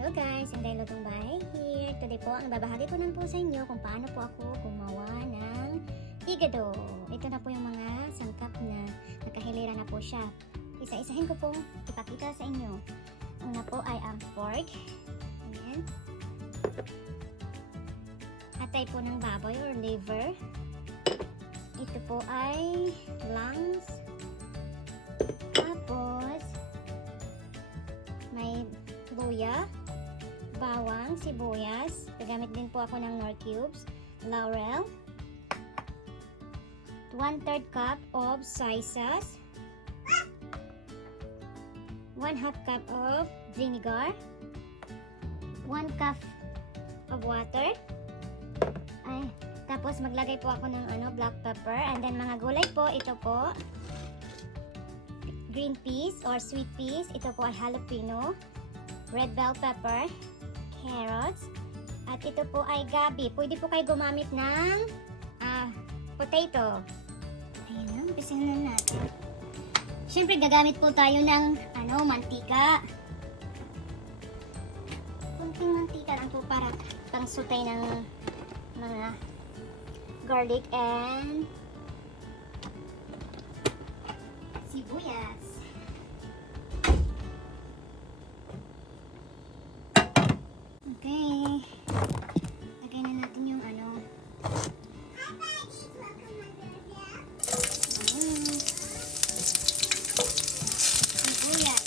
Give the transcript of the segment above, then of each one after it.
Hello guys, Inday Lutong Bahay here. Today po, ang babahagi ko lang po sa inyo kung paano po ako gumawa ng igado. Ito na po yung mga sangkap na nakahilera na po siya. Isa-isahin ko pong ipakita sa inyo. Una po ay ang pork. Ayan. Atay po ng baboy or liver. Ito po ay lungs. Tapos, may luya, bawang, sibuyas. Gagamit din po ako ng nor cubes, laurel, 1/3 cup of soy sauce, 1/2 cup of vinegar, 1 cup of water. Tapos maglagay po ako ng black pepper, and then mga gulay po, ito po green peas or sweet peas, ito po ay jalapeno, red bell pepper, carrots, at ito po ay gabi. Pwede po kayo gumamit ng potato. Ayan na, umpisahan na natin. Siyempre gagamit po tayo ng mantika. Kunting mantika lang po para pangsutay ng mga garlic and sibuyas. Okay. Lagay na natin yung sibuyas.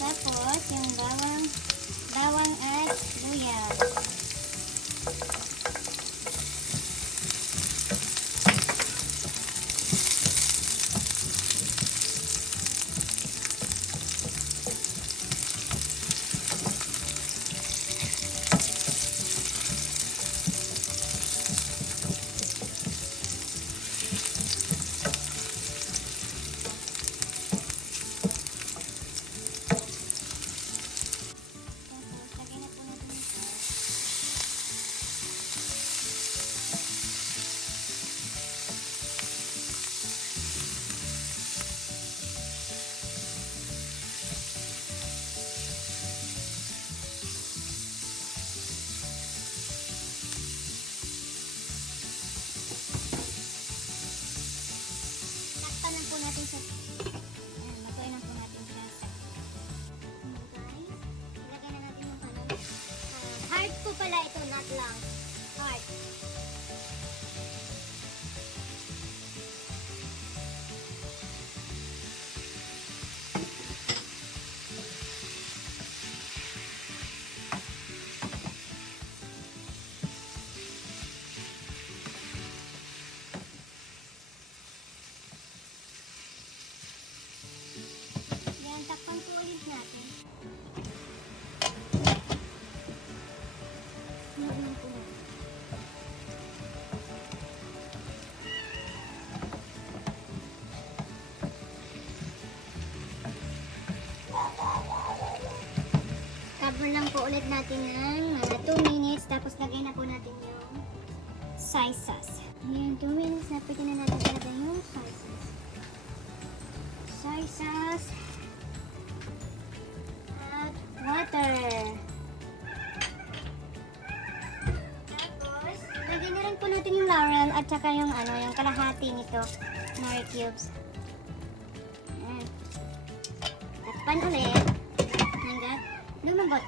Tapos yung bawang at luya. Natin sa matuin lang po natin siya. Guys, ilagay na natin yung heart po pala ito, not lang heart. Takpan po ulit natin. Sinagnan po natin. Cover lang po ulit natin ng mga 2 minutes. Tapos lagay na po natin yung soy sauce. Ayan, 2 minutes na pwede na natin ilagay yung soy sauce. Soy sauce. Water. Tapos, lagyan na rin po natin yung laurel at saka yung yung kalahati nito, nor cubes. Ayan. Takpan ulit hanggang lumambot.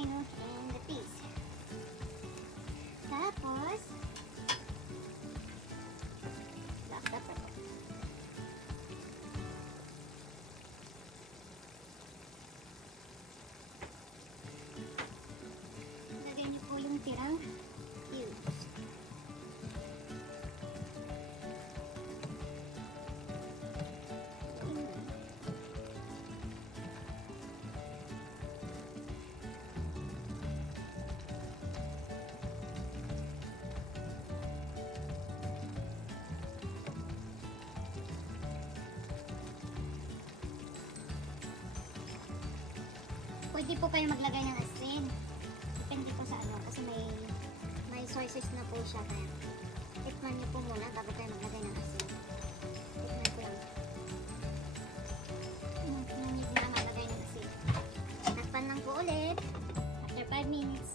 jalapeno and the peas. Tapos, black pepper. Lagyan niyo po yung tirang cubes. Pwede po kayo maglagay ng asin. Depende po sa ano, kasi may soy sauce na po siya. Kaya tikman niyo po muna bago kayo maglagay ng asin. Tikman ko lang. Tikman niyo na maglagay ng asin. Takpan lang po ulit. After 5 minutes.